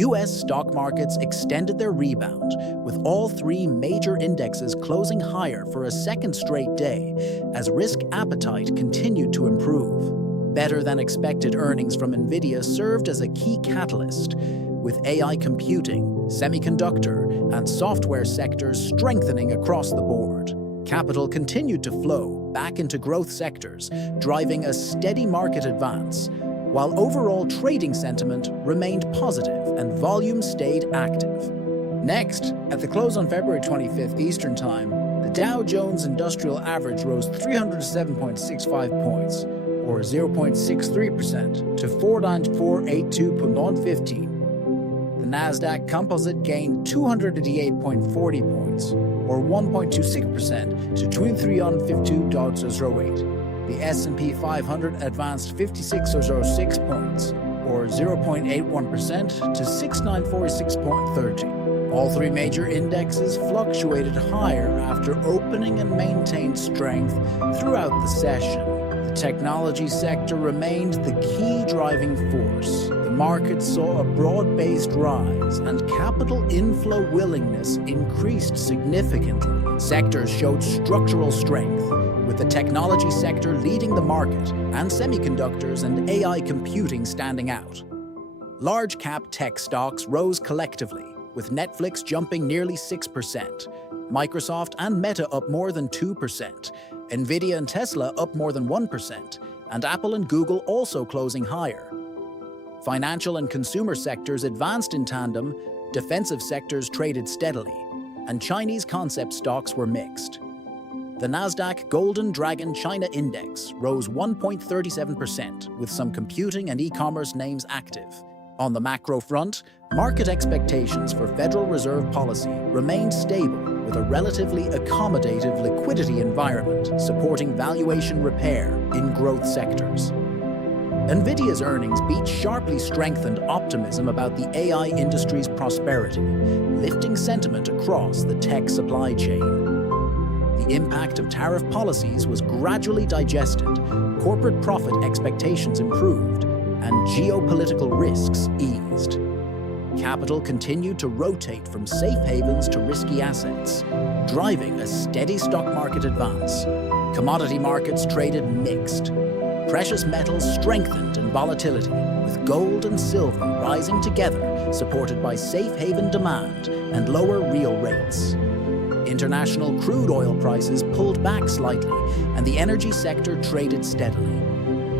US stock markets extended their rebound, with all three major indexes closing higher for a second straight day as risk appetite continued to improve. Better than expected earnings from Nvidia served as a key catalyst, with AI computing, semiconductor, and software sectors strengthening across the board. Capital continued to flow back into growth sectors, driving a steady market advance, while overall trading sentiment remained positive and volume stayed active. Next, at the close on February 25th Eastern Time, the Dow Jones Industrial Average rose 307.65 points, or 0.63%, to 49482.15. The Nasdaq Composite gained 288.40 points, or 1.26%, to 2352.08. The S&P 500 advanced 56.06 points, or 0.81%, to 6946.30. All three major indexes fluctuated higher after opening and maintained strength throughout the session. The technology sector remained the key driving force. The market saw a broad-based rise, and capital inflow willingness increased significantly. Sectors showed structural strength, with the technology sector leading the market and semiconductors and AI computing standing out. Large-cap tech stocks rose collectively, with Netflix jumping nearly 6%, Microsoft and Meta up more than 2%, Nvidia and Tesla up more than 1%, and Apple and Google also closing higher. Financial and consumer sectors advanced in tandem, defensive sectors traded steadily, and Chinese concept stocks were mixed. The Nasdaq Golden Dragon China Index rose 1.37%, with some computing and e-commerce names active. On the macro front, market expectations for Federal Reserve policy remained stable, with a relatively accommodative liquidity environment supporting valuation repair in growth sectors. Nvidia's earnings beat sharply strengthened optimism about the AI industry's prosperity, lifting sentiment across the tech supply chain. The impact of tariff policies was gradually digested, corporate profit expectations improved, and geopolitical risks eased. Capital continued to rotate from safe havens to risky assets, driving a steady stock market advance. Commodity markets traded mixed. Precious metals strengthened in volatility, with gold and silver rising together, supported by safe haven demand and lower real rates. International crude oil prices pulled back slightly, and the energy sector traded steadily.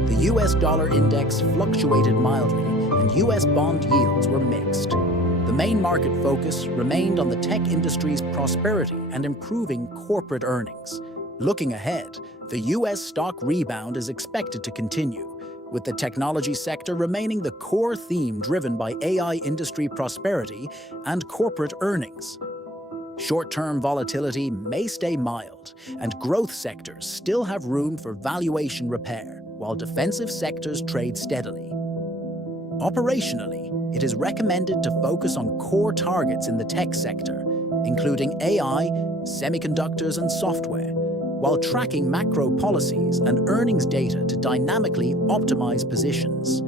The US dollar index fluctuated mildly, and US bond yields were mixed. The main market focus remained on the tech industry's prosperity and improving corporate earnings. Looking ahead, the US stock rebound is expected to continue, with the technology sector remaining the core theme driven by AI industry prosperity and corporate earnings. Short-term volatility may stay mild, and growth sectors still have room for valuation repair, while defensive sectors trade steadily. Operationally, it is recommended to focus on core targets in the tech sector, including AI, semiconductors, and software, while tracking macro policies and earnings data to dynamically optimize positions.